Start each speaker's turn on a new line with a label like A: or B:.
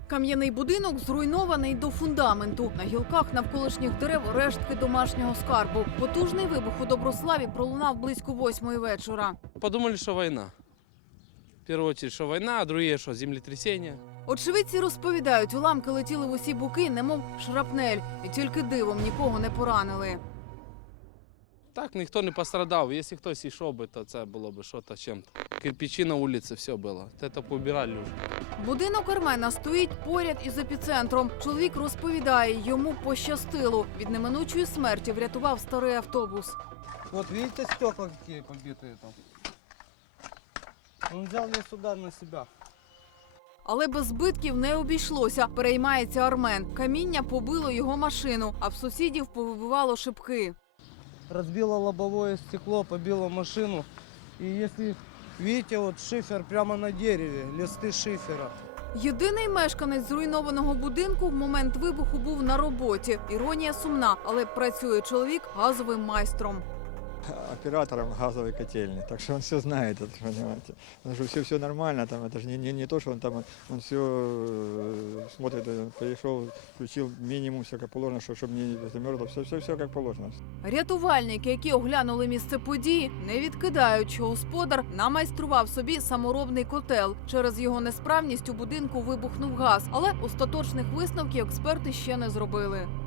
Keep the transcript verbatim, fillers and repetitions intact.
A: Кам'яний будинок зруйнований до фундаменту. На гілках навколишніх дерев рештки домашнього скарбу. Потужний вибух у Доброславі пролунав близько восьмої вечора.
B: Подумали, що війна. В першу чергу, що війна, а друге, що землетрясення.
A: Очевидці розповідають, уламки летіли в усі боки, немов шрапнель. І тільки дивом нікого не поранили.
B: Так, ніхто не пострадав. Якщо хтось йшов би, то це було б щось чим-то. Кирпичі на вулиці, все було. Це побирали вже.
A: Будинок Армена стоїть поряд із епіцентром. Чоловік розповідає, йому пощастило. Від неминучої смерті врятував старий автобус.
C: Вот видите, стекла какие побитые там. Он взял весь удар на себя.
A: Але без збитків не обійшлося, переймається Армен. Каміння побило його машину, а в сусідів повибивало шибки.
C: Разбило лобовое стекло, побило машину. И если видите, вот шифер прямо на дереве, листы шифера.
A: Єдиний мешканець зруйнованого будинку в момент вибуху був на роботі. Іронія сумна, але працює чоловік газовим майстром.
D: Оператором газовой котельной, так что он все знает, это, понимаете. Потому что все, все нормально, там, это же не, не, не то, что он там, он все э, смотрит, э, пришел, включил минимум, все как положено, что, чтобы не замерзло, все, все, все как положено.
A: Рятувальники, які оглянули місце події, не відкидають, що господар намайстрував собі саморобний котел. Через його несправність у будинку вибухнув газ, але остаточних висновків експерти ще не зробили.